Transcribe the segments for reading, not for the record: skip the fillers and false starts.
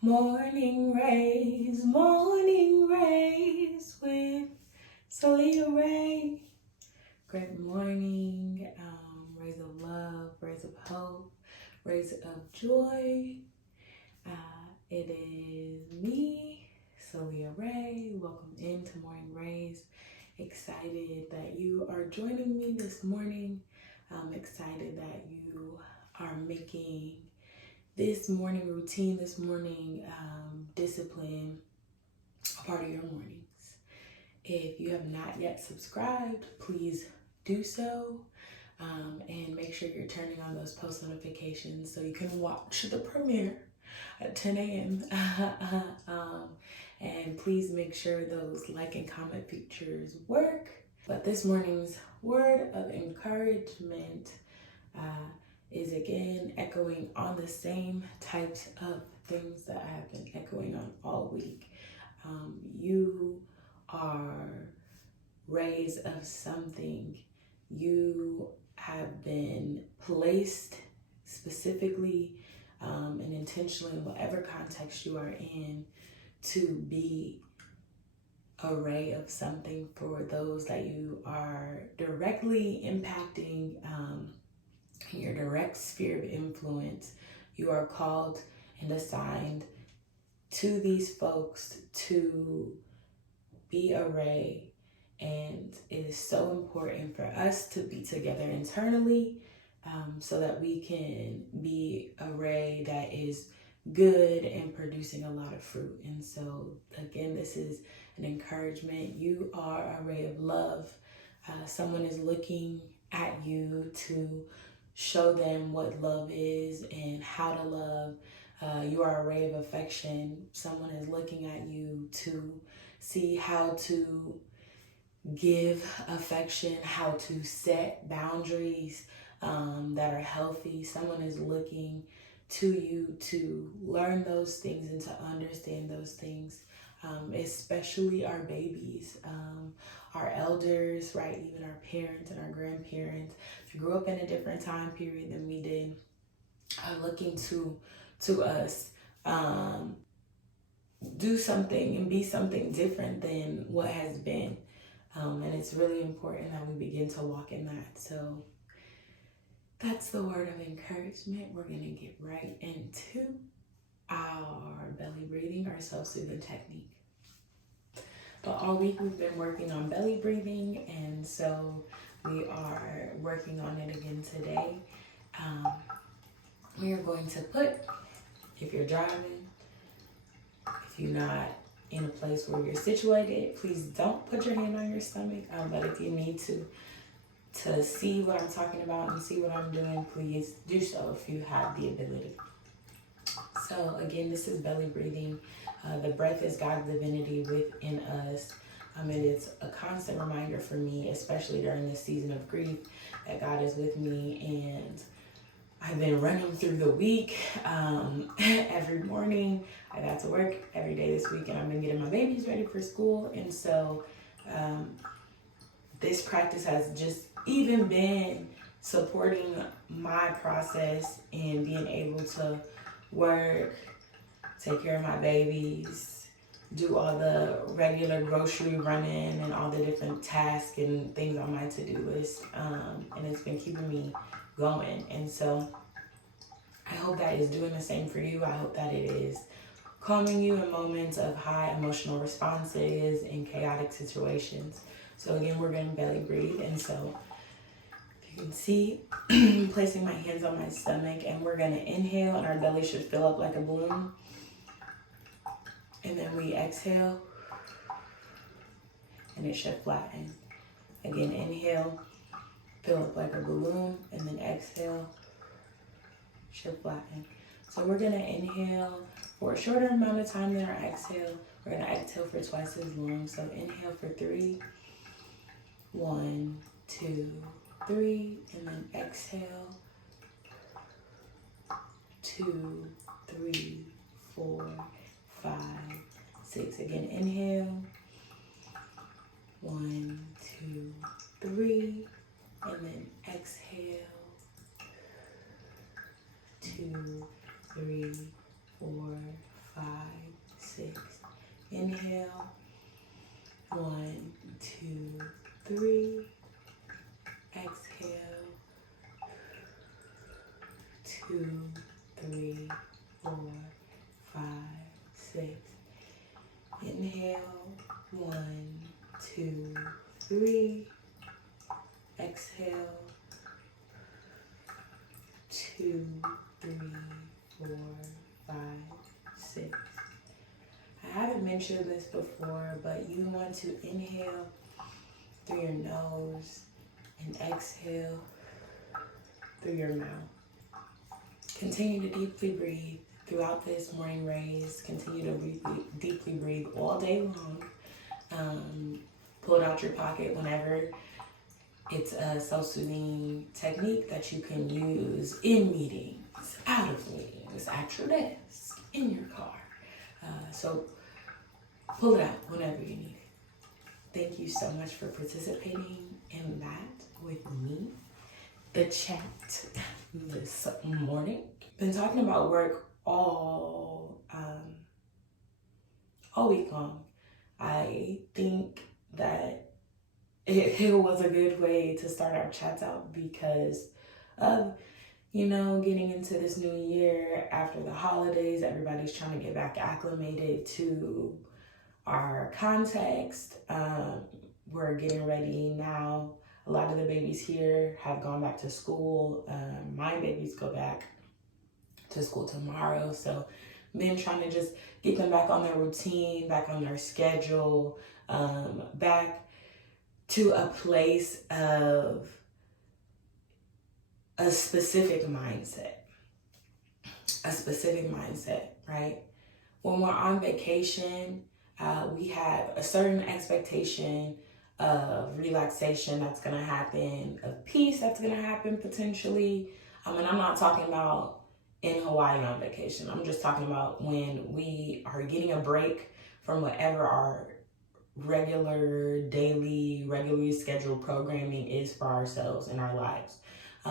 Morning Raez with Soulliaa Rae. Great morning, rays of love, rays of hope, rays of joy. It is me, Soulliaa Rae. Welcome into Morning Raez. Excited that you are joining me this morning. I'm excited that you are making this morning routine, this morning discipline a part of your mornings. If you have not yet subscribed, please do so. And make sure you're turning on those post notifications so you can watch the premiere at 10 a.m. And please make sure those like and comment features work. But this morning's word of encouragement is again echoing on the same types of things that I have been echoing on all week. You are rays of something. You have been placed specifically and intentionally in whatever context you are in to be a ray of something for those that you are directly impacting in your direct sphere of influence. You are called and assigned to these folks to be a ray, and it is so important for us to be together internally so that we can be a ray that is good and producing a lot of fruit. And so again, this is an encouragement. You are a ray of love. Someone is looking at you to show them what love is and how to love. You are a ray of affection. Someone is looking at you to see how to give affection, how to set boundaries that are healthy. Someone is looking to you to learn those things and to understand those things, especially our babies, our elders, right? Even our parents and our grandparents. If you grew up in a different time period than we did, are looking to us do something and be something different than what has been. And it's really important that we begin to walk in that. So that's the word of encouragement. We're going to get right into our belly breathing, our self-soothing technique. But all week we've been working on belly breathing, and so we are working on it again today. We are going to put, if you're driving, if you're not in a place where you're situated, please don't put your hand on your stomach. But if you need to see what I'm talking about and see what I'm doing, please do so if you have the ability. So again, this is belly breathing. The breath is God's divinity within us. And it's a constant reminder for me, especially during this season of grief, that God is with me. And I've been running through the week every morning. I got to work every day this week, and I've been getting my babies ready for school. And so this practice has just even been supporting my process in being able to work, take care of my babies, do all the regular grocery running and all the different tasks and things on my to-do list. And it's been keeping me going. And so I hope that is doing the same for you. I hope that it is calming you in moments of high emotional responses in chaotic situations. So again, we're going to belly breathe. And so if you can see, placing my hands on my stomach, and we're going to inhale, and our belly should fill up like a balloon. And then we exhale, and it should flatten. Again, inhale, fill up like a balloon, and then exhale, should flatten. So we're going to inhale for a shorter amount of time than our exhale. We're going to exhale for twice as long. So inhale for 3, 1, 2, 3, and then exhale, 2, 3, 4, 5, 6. Again, inhale, 1, 2, 3, and then exhale, 2, 3, 4, 5, 6. Inhale. 1, 2, 3. Exhale. 2, 3, 4, 5, 6. Inhale. 1, 2, 3. Exhale. 2, 3, 4, 5, 6. I haven't mentioned this before, but you want to inhale through your nose and exhale through your mouth. Continue to deeply breathe throughout this morning raise. Continue to deeply breathe all day long. Pull it out your pocket whenever. It's a self-soothing technique that you can use in meetings, out of meetings, at your desk, in your car. So pull it out whenever you need it. Thank you so much for participating in that with me. The chat this morning. Been talking about work all week long. I think that it was a good way to start our chats out because of, getting into this new year after the holidays. Everybody's trying to get back acclimated to our context. We're getting ready now. A lot of the babies here have gone back to school. My babies go back to school tomorrow. So been trying to just get them back on their routine, back on their schedule, back to a place of a specific mindset, right? When we're on vacation, we have a certain expectation of relaxation that's gonna happen, of peace that's gonna happen potentially. And I'm not talking about in Hawaii on vacation. I'm just talking about when we are getting a break from whatever our regularly scheduled programming is for ourselves in our lives.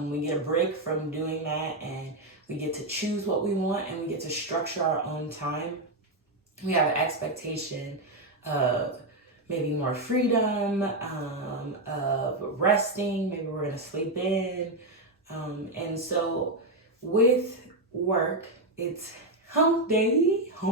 We get a break from doing that and we get to choose what we want and we get to structure our own time. We have an expectation of maybe more freedom, of resting. Maybe we're gonna sleep in. And so with work, it's hump day. I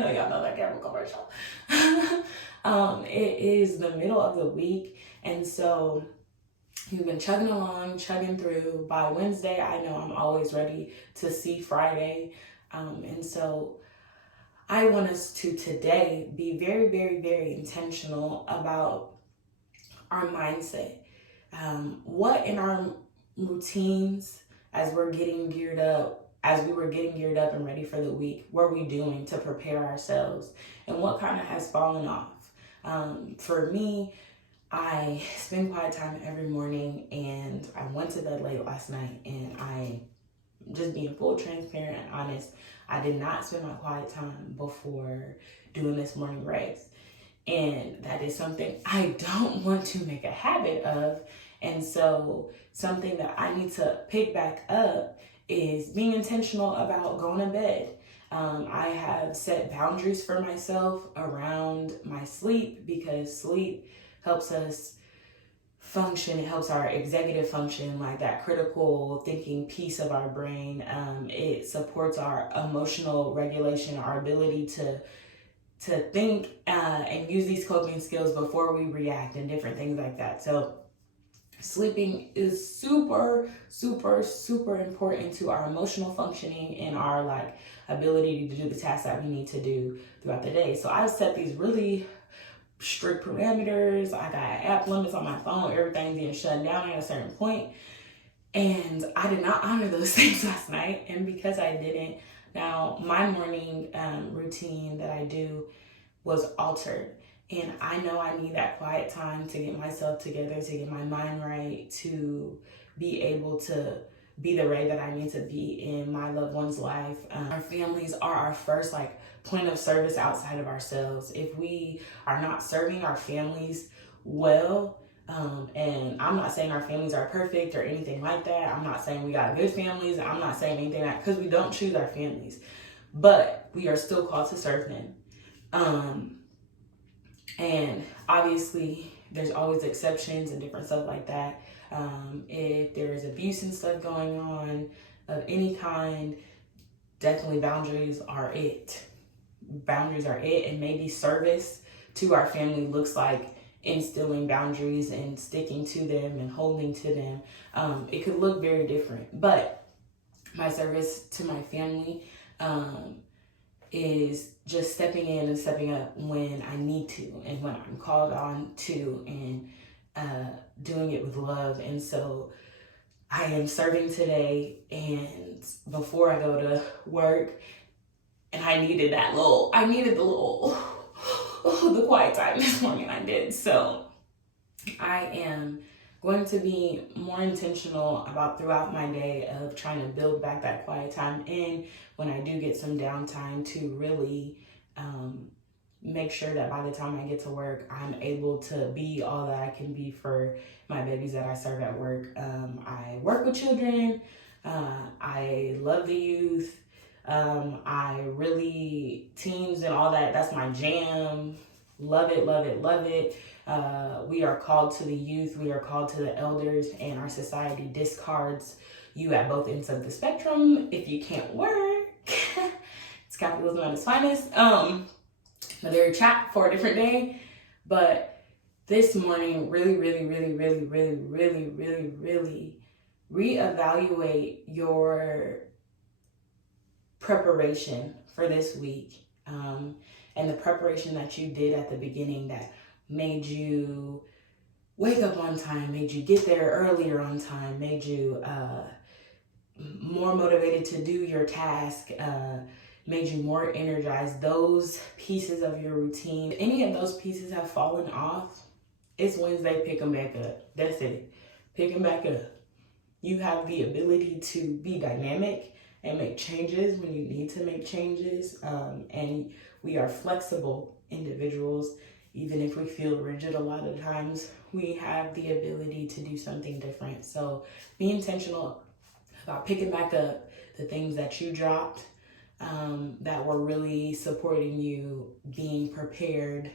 know y'all know that camel commercial. It is the middle of the week, and so you've been chugging along, chugging through. By Wednesday, I know I'm always ready to see Friday. And so I want us to today be very, very, very intentional about our mindset. What in our routines as we were getting geared up and ready for the week, were we doing to prepare ourselves? And what kind of has fallen off? For me, I spend quiet time every morning, and I went to bed late last night, and I, just being full transparent and honest, I did not spend my quiet time before doing this morning race. And that is something I don't want to make a habit of. And so something that I need to pick back up is being intentional about going to bed. I have set boundaries for myself around my sleep because sleep helps us function. It helps our executive function, like that critical thinking piece of our brain. It supports our emotional regulation, our ability to think and use these coping skills before we react and different things like that. So sleeping is super, super, super important to our emotional functioning and our ability to do the tasks that we need to do throughout the day. So I've set these really strict parameters. I got app limits on my phone. Everything's getting shut down at a certain point. And I did not honor those things last night. And because I didn't, now my morning routine that I do was altered. And I know I need that quiet time to get myself together, to get my mind right, to be able to be the Rae that I need to be in my loved one's life. Our families are our first point of service outside of ourselves. If we are not serving our families well, And I'm not saying our families are perfect or anything like that. I'm not saying we got good families. I'm not saying anything that, because we don't choose our families, but we are still called to serve them. And obviously there's always exceptions and different stuff like that. If there's abuse and stuff going on of any kind, definitely boundaries are it. Boundaries are it, and maybe service to our family looks like instilling boundaries and sticking to them and holding to them. It could look very different, but my service to my family is just stepping in and stepping up when I need to and when I'm called on to, and doing it with love. And so I am serving today, and before I go to work, and I needed the quiet time this morning. I did. So I am going to be more intentional about throughout my day of trying to build back that quiet time in when I do get some downtime, to really make sure that by the time I get to work, I'm able to be all that I can be for my babies that I serve at work. I work with children. I love the youth. I really, teens and all that, that's my jam. Love it, love it, love it. We are called to the youth, we are called to the elders, and our society discards you at both ends of the spectrum if you can't work. It's capitalism at its finest. Another chat for a different day. But this morning, really reevaluate your preparation for this week, and the preparation that you did at the beginning that made you wake up on time, made you get there earlier on time, made you more motivated to do your task, made you more energized. Those pieces of your routine, any of those pieces have fallen off, it's Wednesday, pick them back up. That's it. Pick them back up. You have the ability to be dynamic and make changes when you need to make changes. And we are flexible individuals. Even if we feel rigid a lot of times, we have the ability to do something different. So be intentional about picking back up the things that you dropped, that were really supporting you being prepared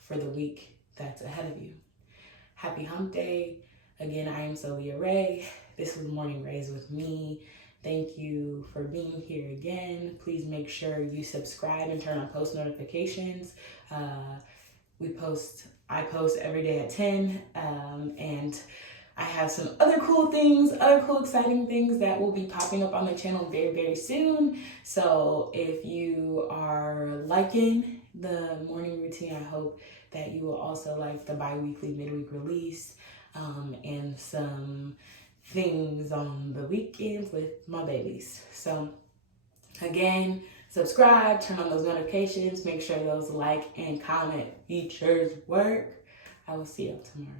for the week that's ahead of you. Happy Hump Day. Again, I am Soulliaa Rae. This was Morning Raez with me. Thank you for being here again. Please make sure you subscribe and turn on post notifications. I post every day at 10, and I have some other cool things, other cool exciting things that will be popping up on the channel very soon. So if you are liking the morning routine, I hope that you will also like the bi-weekly midweek release, and some things on the weekends with my babies. So again, subscribe, turn on those notifications, make sure those like and comment features work. I will see you tomorrow.